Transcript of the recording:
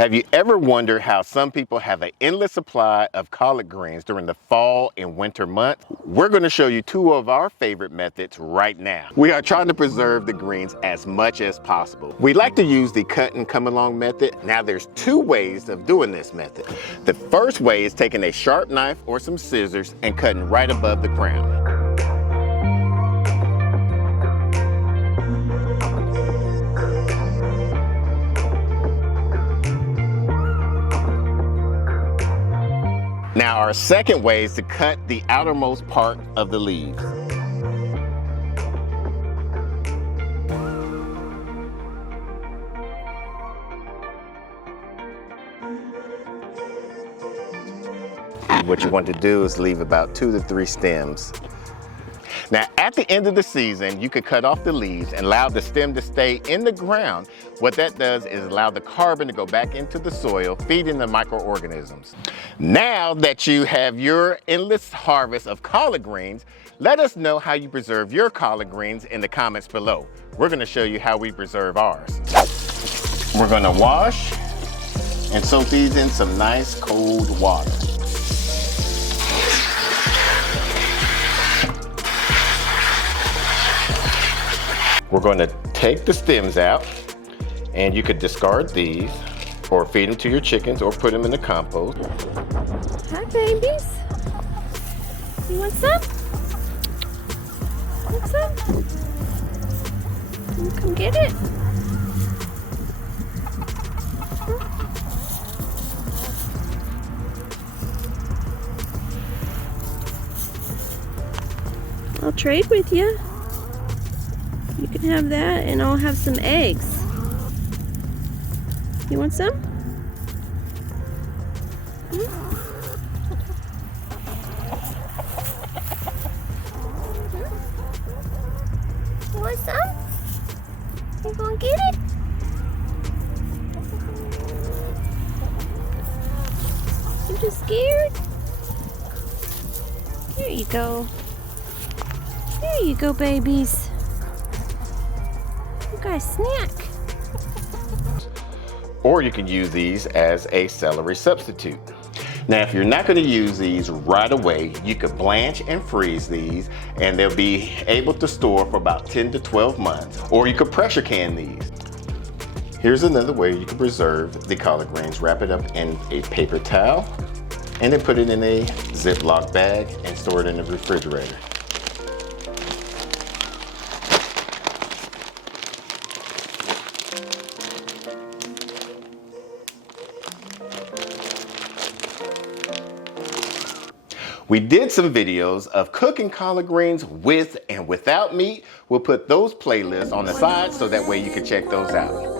Have you ever wondered how some people have an endless supply of collard greens during the fall and winter months? We're going to show you two of our favorite methods right now. We are trying to preserve the greens as much as possible. We like to use the cut and come along method. Now there's two ways of doing this method. The first way is taking a sharp knife or some scissors and cutting right above the crown. Now our second way is to cut the outermost part of the leaves. What you want to do is leave about 2 to 3 stems. Now at the end of the season, you could cut off the leaves and allow the stem to stay in the ground. What that does is allow the carbon to go back into the soil, feeding the microorganisms. Now that you have your endless harvest of collard greens, let us know how you preserve your collard greens in the comments below. We're going to show you how we preserve ours. We're going to wash and soak these in some nice cold water. We're going to take the stems out, and you could discard these or feed them to your chickens or put them in the compost. Hi babies. You want some? Want some? Can you come get it? I'll trade with you. You can have that, and I'll have some eggs. You want some? You want some? You gonna get it? You just scared? There you go. There you go, babies. You guys snack. Or you can use these as a celery substitute. Now, if you're not going to use these right away, you could blanch and freeze these, and they'll be able to store for about 10 to 12 months. Or you could pressure can these. Here's another way you can preserve the collard greens. Wrap it up in a paper towel, and then put it in a Ziploc bag and store it in the refrigerator. We did some videos of cooking collard greens with and without meat. We'll put those playlists on the side so that way you can check those out.